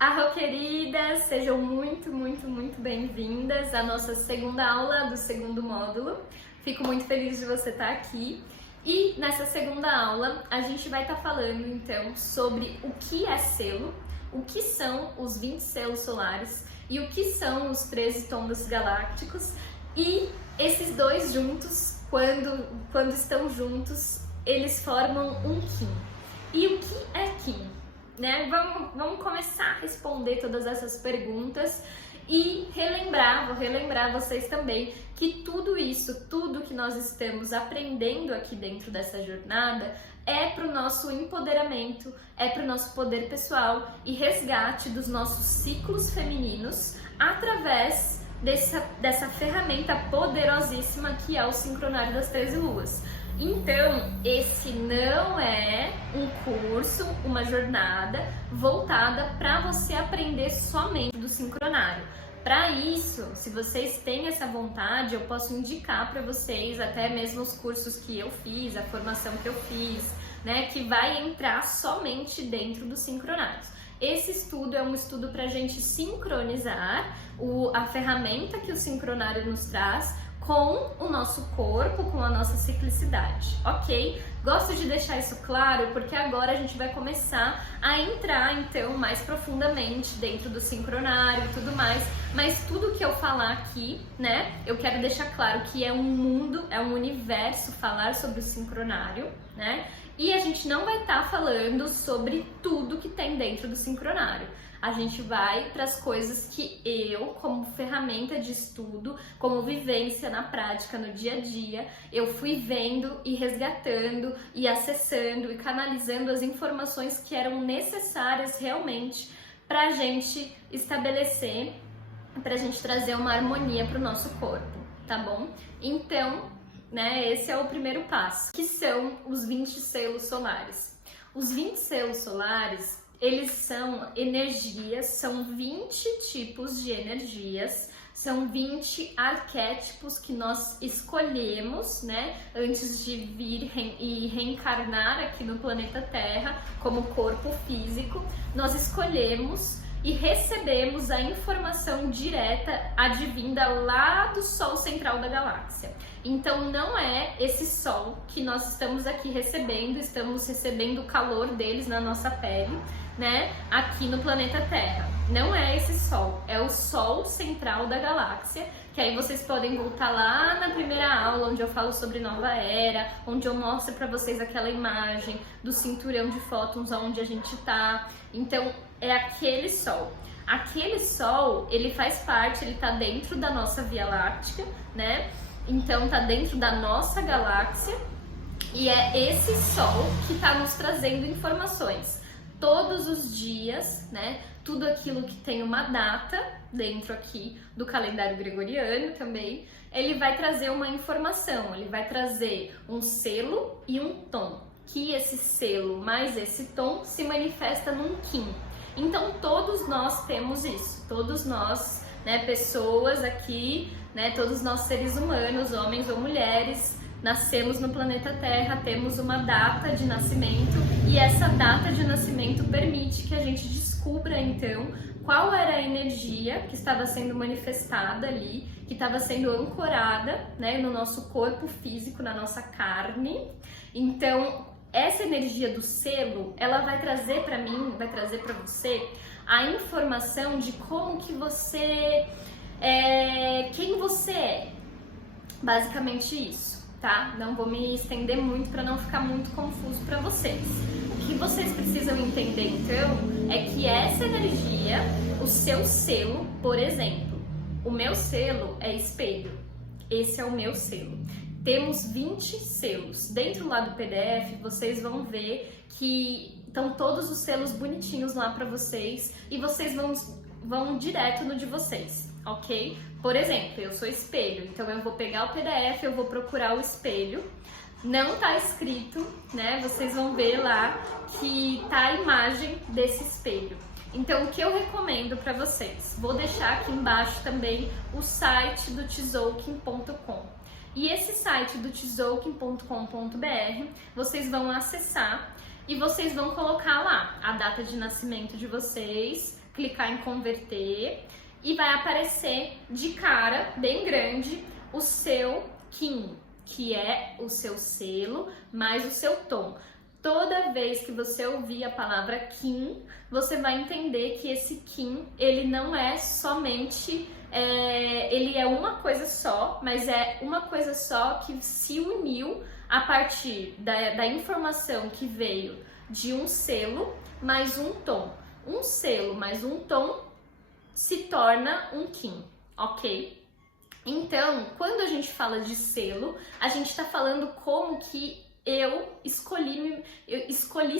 Arro, queridas! Sejam muito bem-vindas à nossa segunda aula do segundo módulo. Fico muito feliz de você estar aqui. E nessa segunda aula, a gente vai estar falando, então, sobre o que é selo, o que são os 20 selos solares e o que são os 13 tombos galácticos. E esses dois juntos, quando estão juntos, eles formam um Kim. E o que é Kim? Né? Vamos começar a responder todas essas perguntas e vou relembrar vocês também que tudo isso, tudo que nós estamos aprendendo aqui dentro dessa jornada é para o nosso empoderamento, é para o nosso poder pessoal e resgate dos nossos ciclos femininos através dessa ferramenta poderosíssima que é o sincronário das 13 luas. Então, esse não é um curso, uma jornada voltada para você aprender somente do sincronário. Para isso, se vocês têm essa vontade, eu posso indicar para vocês até mesmo os cursos que eu fiz, a formação que eu fiz, né, que vai entrar somente dentro dos sincronários. Esse estudo é um estudo para a gente sincronizar a ferramenta que o sincronário nos traz com o nosso corpo, com a nossa ciclicidade, ok? Gosto de deixar isso claro porque agora a gente vai começar a entrar então mais profundamente dentro do sincronário e tudo mais, mas tudo que eu falar aqui, né, eu quero deixar claro que é um mundo, é um universo falar sobre o sincronário, né? E a gente não vai estar falando sobre tudo que tem dentro do sincronário. A gente vai para as coisas que eu, como ferramenta de estudo, como vivência na prática, no dia a dia, eu fui vendo e resgatando e acessando e canalizando as informações que eram necessárias realmente para a gente estabelecer, para a gente trazer uma harmonia para o nosso corpo, tá bom? Então, né, esse é o primeiro passo, que são os 20 selos solares. Os 20 selos solares, eles são energias, são 20 tipos de energias, são 20 arquétipos que nós escolhemos, né, antes de vir e reencarnar aqui no planeta Terra como corpo físico. Nós escolhemos e recebemos a informação direta advinda lá do Sol central da galáxia. Então não é esse Sol que nós estamos aqui recebendo, estamos recebendo o calor deles na nossa pele, né, aqui no planeta Terra. Não é esse Sol, é o Sol central da galáxia, que aí vocês podem voltar lá na primeira aula, onde eu falo sobre nova era, onde eu mostro para vocês aquela imagem do cinturão de fótons onde a gente tá. Então, é aquele Sol. Aquele Sol, ele faz parte, ele tá dentro da nossa Via Láctea, né? Então, tá dentro da nossa galáxia e é esse Sol que tá nos trazendo informações. Todos os dias, né? Tudo aquilo que tem uma data dentro aqui do calendário gregoriano também, ele vai trazer uma informação, ele vai trazer um selo e um tom, que esse selo mais esse tom se manifesta num Kim. Então todos nós temos isso, todos nós, né, pessoas aqui, né, todos nós seres humanos, homens ou mulheres, nascemos no planeta Terra, temos uma data de nascimento e essa data de nascimento permite que a gente descubra então qual era a energia que estava sendo manifestada ali, que estava sendo ancorada, né, no nosso corpo físico, na nossa carne. Então essa energia do selo, ela vai trazer para mim, vai trazer para você a informação de como que você quem você é, basicamente isso. Tá? Não vou me estender muito para não ficar muito confuso para vocês. O que vocês precisam entender então é que essa energia, o seu selo, por exemplo, o meu selo é espelho. Esse é o meu selo. Temos 20 selos. Dentro lá do PDF, vocês vão ver que estão todos os selos bonitinhos lá para vocês e vocês vão direto no de vocês, ok? Por exemplo, eu sou espelho, então eu vou pegar o PDF, eu vou procurar o espelho. Não tá escrito, né? Vocês vão ver lá que tá a imagem desse espelho. Então, o que eu recomendo para vocês? Vou deixar aqui embaixo também o site do tzolk'in.com. E esse site do tzolk'in.com.br, vocês vão acessar e vocês vão colocar lá a data de nascimento de vocês, clicar em converter e vai aparecer de cara, bem grande, o seu KIN, que é o seu selo mais o seu tom. Toda vez que você ouvir a palavra KIN, você vai entender que esse KIN, ele não é somente, ele é uma coisa só, mas é uma coisa só que se uniu a partir da informação que veio de um selo mais um tom. Um selo mais um tom se torna um KIN, ok? Então, quando a gente fala de selo, a gente está falando como que eu escolhi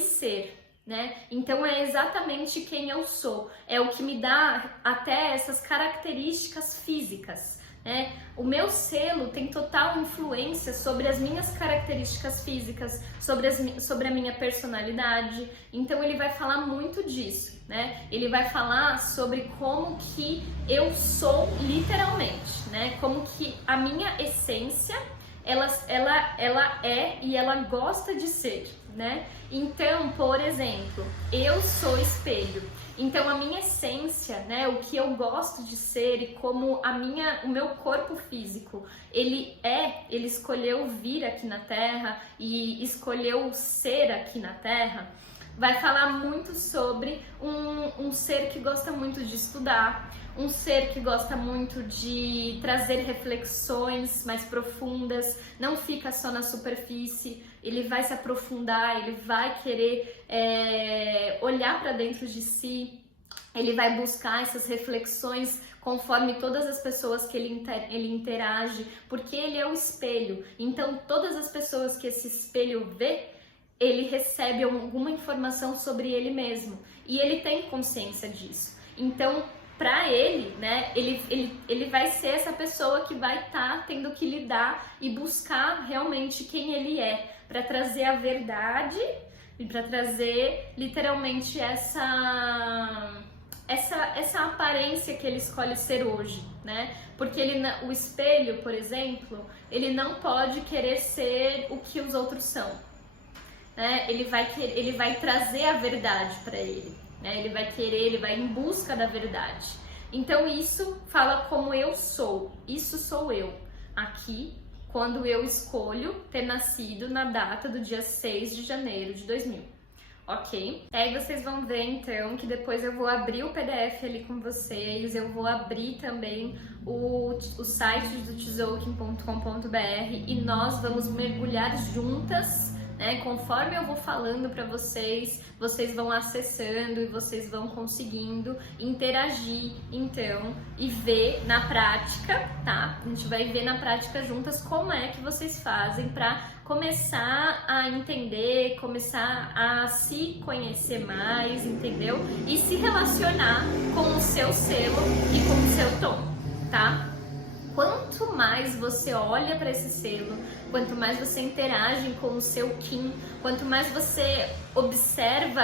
ser, né? Então é exatamente quem eu sou, é o que me dá até essas características físicas, né? O meu selo tem total influência sobre as minhas características físicas, sobre a minha personalidade, então ele vai falar muito disso, né? Ele vai falar sobre como que eu sou literalmente, né? Como que a minha essência ela é e ela gosta de ser, né? Então, por exemplo, eu sou espelho. Então, a minha essência, né, o que eu gosto de ser e como o meu corpo físico, ele escolheu vir aqui na Terra e escolheu ser aqui na Terra, vai falar muito sobre um ser que gosta muito de estudar, um ser que gosta muito de trazer reflexões mais profundas, não fica só na superfície, ele vai se aprofundar, ele vai querer olhar para dentro de si, ele vai buscar essas reflexões conforme todas as pessoas que ele interage, porque ele é o espelho, então todas as pessoas que esse espelho vê, ele recebe alguma informação sobre ele mesmo, e ele tem consciência disso, então para ele, né, ele vai ser essa pessoa que vai estar tendo que lidar e buscar realmente quem ele é, para trazer a verdade e para trazer literalmente essa aparência que ele escolhe ser hoje, né? Porque o espelho, por exemplo, ele não pode querer ser o que os outros são, né? Ele vai trazer a verdade para ele. Né? Ele vai em busca da verdade. Então isso fala como eu sou, isso sou eu, aqui, quando eu escolho ter nascido na data do dia 6 de janeiro de 2000, ok? Aí vocês vão ver então que depois eu vou abrir o PDF ali com vocês, eu vou abrir também o site do tzolk'in.com.br e nós vamos mergulhar juntas, né? Conforme eu vou falando para vocês, vocês vão acessando e vocês vão conseguindo interagir, então, e ver na prática, tá? A gente vai ver na prática juntas como é que vocês fazem para começar a entender, começar a se conhecer mais, entendeu? E se relacionar com o seu selo e com o seu tom, tá? Quanto mais você olha para esse selo, quanto mais você interage com o seu KIN, quanto mais você observa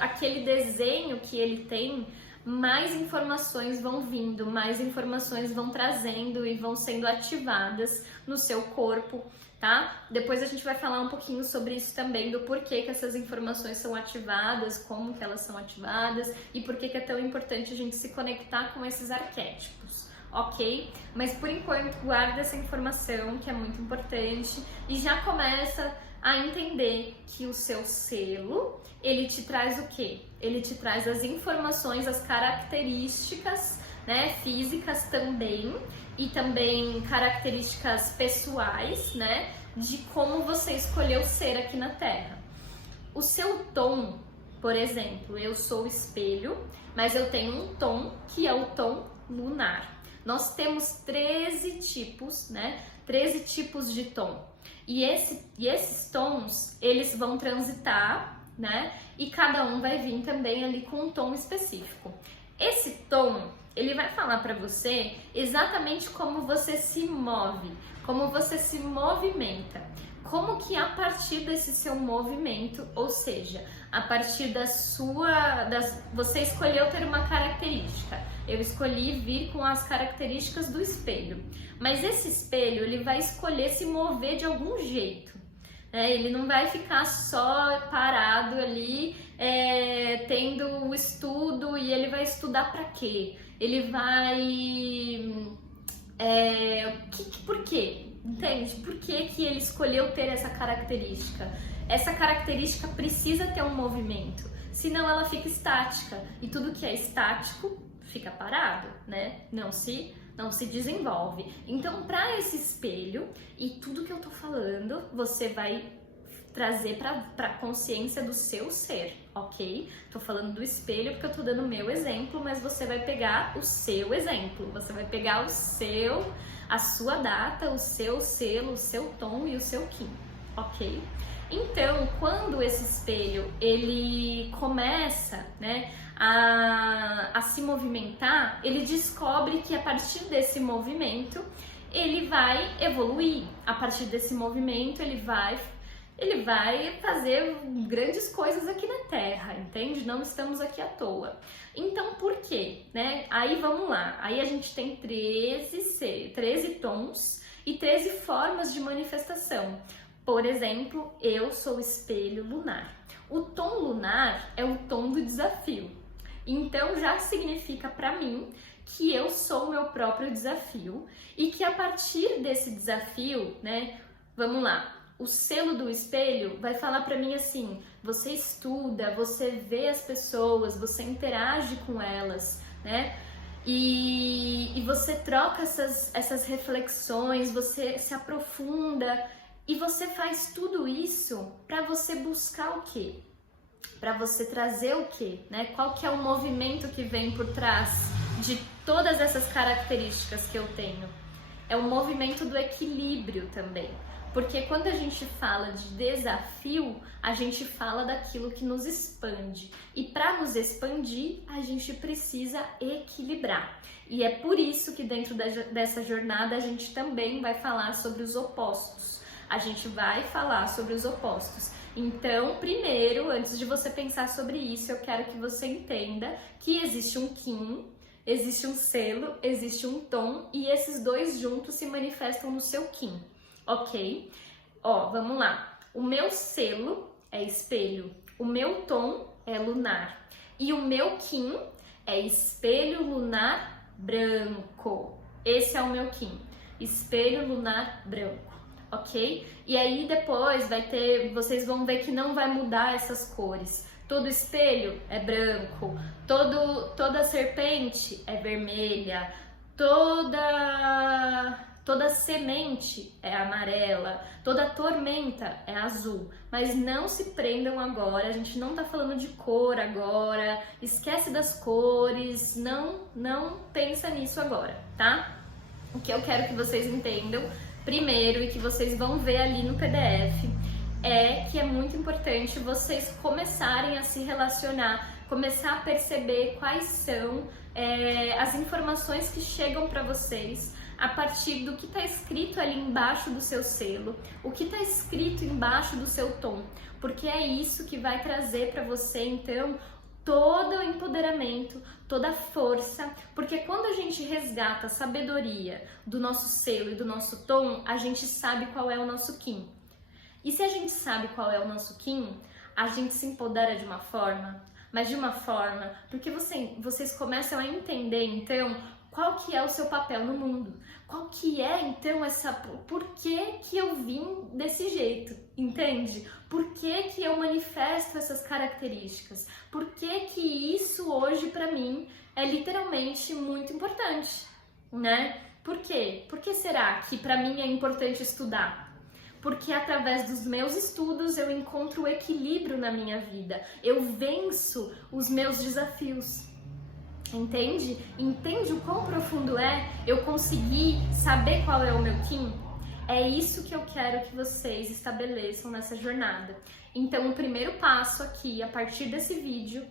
aquele desenho que ele tem, mais informações vão vindo, mais informações vão trazendo e vão sendo ativadas no seu corpo, tá? Depois a gente vai falar um pouquinho sobre isso também, do porquê que essas informações são ativadas, como que elas são ativadas e por que é tão importante a gente se conectar com esses arquétipos. Ok? Mas por enquanto guarda essa informação que é muito importante e já começa a entender que o seu selo, ele te traz o quê? Ele te traz as informações, as características, né, físicas também e também características pessoais, né, de como você escolheu ser aqui na Terra. O seu tom, por exemplo, eu sou espelho, mas eu tenho um tom que é o tom lunar. Nós temos 13 tipos, né? 13 tipos de tom. E esses tons, eles vão transitar, né? E cada um vai vir também ali com um tom específico. Esse tom, ele vai falar para você exatamente como você se move, como você se movimenta. Como que a partir desse seu movimento, ou seja, a partir você escolheu ter uma característica. Eu escolhi vir com as características do espelho. Mas esse espelho, ele vai escolher se mover de algum jeito, né? Ele não vai ficar só parado ali, tendo o estudo, e ele vai estudar para quê? Ele vai... por quê? Entende? Por que que ele escolheu ter essa característica? Essa característica precisa ter um movimento, senão ela fica estática. E tudo que é estático fica parado, né? Não se desenvolve. Então, para esse espelho, e tudo que eu tô falando, você vai trazer para a consciência do seu ser, ok? Tô falando do espelho porque eu tô dando o meu exemplo, mas você vai pegar o seu exemplo, você vai pegar a sua data, o seu selo, o seu tom e o seu Kim, ok? Então, quando esse espelho ele começa, né, a se movimentar, ele descobre que a partir desse movimento ele vai evoluir. A partir desse movimento ele vai fazer grandes coisas aqui na Terra, entende? Não estamos aqui à toa. Então, por quê? Né? Aí vamos lá. Aí a gente tem 13 tons e 13 formas de manifestação. Por exemplo, eu sou o espelho lunar. O tom lunar é o tom do desafio. Então, já significa para mim que eu sou o meu próprio desafio e que a partir desse desafio, né? Vamos lá. O selo do espelho vai falar para mim assim: você estuda, você vê as pessoas, você interage com elas, né? E você troca essas reflexões, você se aprofunda e você faz tudo isso para você buscar o quê? Para você trazer o quê? Né? Qual que é o movimento que vem por trás de todas essas características que eu tenho? É o movimento do equilíbrio também. Porque quando a gente fala de desafio, a gente fala daquilo que nos expande. E para nos expandir, a gente precisa equilibrar. E é por isso que dentro dessa jornada a gente também vai falar sobre os opostos. A gente vai falar sobre os opostos. Então, primeiro, antes de você pensar sobre isso, eu quero que você entenda que existe um Kim, existe um selo, existe um tom, e esses dois juntos se manifestam no seu Kim. Ok? Ó, vamos lá. O meu selo é espelho, o meu tom é lunar e o meu Kim é espelho lunar branco. Esse é o meu Kim, espelho lunar branco, ok? E aí depois vocês vão ver que não vai mudar essas cores. Todo espelho é branco, toda serpente é vermelha, toda semente é amarela, toda tormenta é azul. Mas não se prendam agora, a gente não tá falando de cor agora, esquece das cores, não pensa nisso agora, tá? O que eu quero que vocês entendam primeiro e que vocês vão ver ali no PDF é que é muito importante vocês começarem a se relacionar, começar a perceber quais são as informações que chegam para vocês a partir do que está escrito ali embaixo do seu selo, o que está escrito embaixo do seu tom, porque é isso que vai trazer para você, então, todo o empoderamento, toda a força, porque quando a gente resgata a sabedoria do nosso selo e do nosso tom, a gente sabe qual é o nosso Kim. E se a gente sabe qual é o nosso Kim, a gente se empodera de uma forma, mas de uma forma, porque vocês começam a entender, então, qual que é o seu papel no mundo? Qual que é, então, por que eu vim desse jeito, entende? Por que eu manifesto essas características? Por que isso hoje, pra mim, é literalmente muito importante, né? Por quê? Por que será que pra mim é importante estudar? Porque através dos meus estudos eu encontro o equilíbrio na minha vida. Eu venço os meus desafios. Entende? Entende o quão profundo é eu conseguir saber qual é o meu Kim? É isso que eu quero que vocês estabeleçam nessa jornada. Então, o primeiro passo aqui, a partir desse vídeo,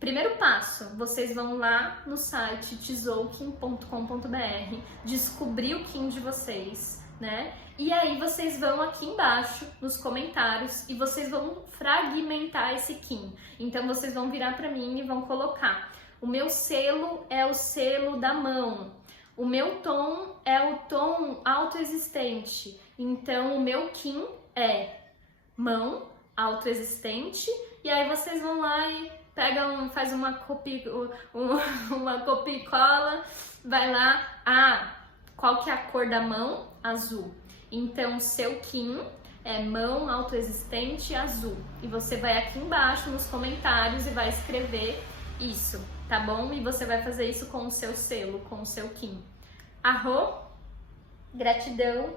primeiro passo, vocês vão lá no site tzolk'in.com.br, descobrir o Kim de vocês, né? E aí vocês vão aqui embaixo nos comentários e vocês vão fragmentar esse Kim. Então, vocês vão virar para mim e vão colocar: o meu selo é o selo da mão. O meu tom é o tom autoexistente. Então, o meu Kim é mão, autoexistente, e aí vocês vão lá e pegam, faz uma copia e cola, vai lá, qual que é a cor da mão? Azul. Então, seu Kim é mão, autoexistente, azul. E você vai aqui embaixo nos comentários e vai escrever isso, tá bom? E você vai fazer isso com o seu selo, com o seu Kim. Arro, gratidão,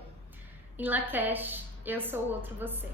em Lakesh, eu sou o outro você.